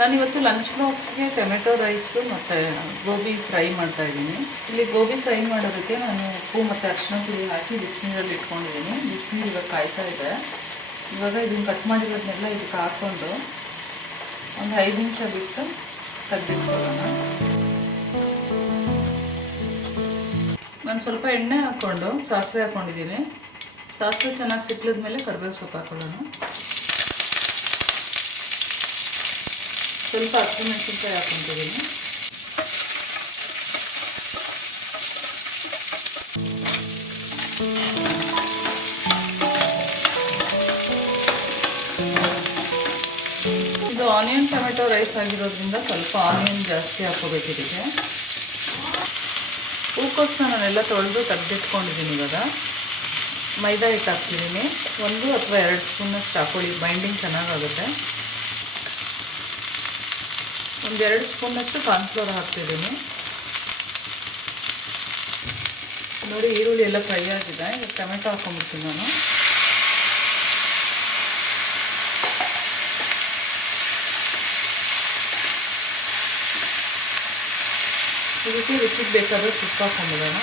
ನಾನಿವತ್ತು ಲಂಚ್ ಬಾಕ್ಸ್ಗೆ tomato rice ಮತ್ತು ಗೋಬಿ ಫ್ರೈ ಮಾಡ್ತಾಯಿದ್ದೀನಿ. ಇಲ್ಲಿ ಗೋಬಿ ಫ್ರೈ ಮಾಡೋದಕ್ಕೆ ನಾನು ಉಪ್ಪು ಮತ್ತು ಅರಿಶಿನ ಪುಡಿ ಹಾಕಿ ಬಿಸಿನೀರಲ್ಲಿ ಇಟ್ಕೊಂಡಿದ್ದೀನಿ. ಬಿಸಿನೀರು ಇವಾಗ ಕಾಯ್ತಾ ಇದೆ. ಇವಾಗ ಇದನ್ನು ಕಟ್ ಮಾಡಿರೋದನ್ನೆಲ್ಲ ಇದಕ್ಕೆ ಹಾಕ್ಕೊಂಡು ಒಂದು 5 ನಿಮಿಷ ಬಿಟ್ಟು ತೆಗೆದಿಟ್ಕೊಳ್ಳೋಣ. ನಾನು ಸ್ವಲ್ಪ ಎಣ್ಣೆ ಹಾಕ್ಕೊಂಡು ಸಾಸಿವೆ ಹಾಕ್ಕೊಂಡಿದ್ದೀನಿ. ಸಾಸಿವೆ ಚೆನ್ನಾಗಿ ಸಿಕ್ಕಿದ ಮೇಲೆ ಕರಿಬೇವು ಸೊಪ್ಪು ಹಾಕೊಳ್ಳೋಣ. ಸ್ವಲ್ಪ ಹಸಿಮೆಣಸಿನಕಾಯಿ ಹಾಕ್ಕೊಂಡಿದ್ದೀನಿ. ಇದು ಆನಿಯನ್ ಟೊಮೆಟೊ ರೈಸ್ ಆಗಿರೋದ್ರಿಂದ ಸ್ವಲ್ಪ ಆನಿಯನ್ ಜಾಸ್ತಿ ಹಾಕೋಬೇಕಿದೆ. ಹೂಕೋಸನ್ನ ನಾನೆಲ್ಲ ತೊಳೆದು ತೆಗೆದಿಟ್ಕೊಂಡಿದ್ದೀನಿ. ಇವಾಗ ಮೈದಾ ಹಿಟ್ಟು ಹಾಕ್ತಿದ್ದೀನಿ. 1 ಅಥವಾ 2 ಸ್ಪೂನಷ್ಟು ಹಾಕೊಳ್ಳಿ, ಬೈಂಡಿಂಗ್ ಚೆನ್ನಾಗಾಗುತ್ತೆ. 1-2 ಸ್ಪೂನಷ್ಟು ಕಾರ್ನ್ಫ್ಲೋರ್ ಹಾಕ್ತಿದ್ದೀನಿ. ನೋಡಿ, ಈರುಳ್ಳಿ ಎಲ್ಲ ಫ್ರೈ ಆಗಿದೆ. ಈಗ ಟೊಮೆಟೊ ಹಾಕ್ಕೊಂಬಿಡ್ತೀನಿ ನಾನು. ಇದಕ್ಕೆ ರುಚಿಗೆ ಬೇಕಾದ್ರೆ ತುಪ್ಪ ಹಾಕ್ಕೊಂಬಿಡೋಣ.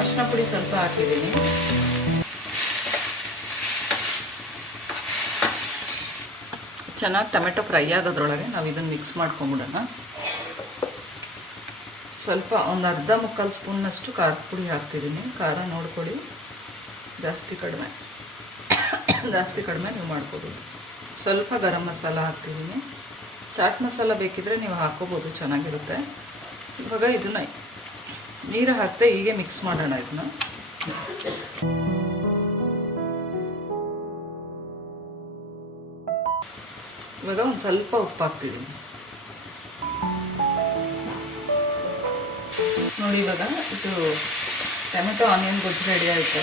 ಅರಿಶಿನ ಪುಡಿ ಸ್ವಲ್ಪ ಹಾಕಿದ್ದೀನಿ. ಚೆನ್ನಾಗಿ ಟೊಮೆಟೊ ಫ್ರೈ ಆಗೋದ್ರೊಳಗೆ ನಾವು ಇದನ್ನು ಮಿಕ್ಸ್ ಮಾಡ್ಕೊಂಬಿಡೋಣ. ಸ್ವಲ್ಪ ಒಂದು ಅರ್ಧ-ಮುಕ್ಕಾಲು ಸ್ಪೂನ್ನಷ್ಟು ಖಾರದ ಪುಡಿ ಹಾಕ್ತಿದ್ದೀನಿ. ಖಾರ ನೋಡ್ಕೊಳ್ಳಿ, ಜಾಸ್ತಿ ಕಡಿಮೆ ನೀವು ಮಾಡ್ಕೋಬೋದು. ಸ್ವಲ್ಪ ಗರಂ ಮಸಾಲ ಹಾಕ್ತಿದ್ದೀನಿ. ಚಾಟ್ ಮಸಾಲ ಬೇಕಿದ್ರೆ ನೀವು ಹಾಕೋಬೋದು, ಚೆನ್ನಾಗಿರುತ್ತೆ. ಇವಾಗ ಇದನ್ನು ನೀರು ಹಾಕ್ತೆ ಹೀಗೆ ಮಿಕ್ಸ್ ಮಾಡೋಣ. ಇದನ್ನ ಇವಾಗ ಒಂದು ಸ್ವಲ್ಪ ಉಪ್ಪು ಹಾಕ್ತಿದ್ದೀನಿ. ನೋಡಿ, ಇವಾಗ ಇದು ಟೊಮೆಟೊ ಆನಿಯನ್ ಗೊಜ್ಜು ರೆಡಿ ಆಯಿತು.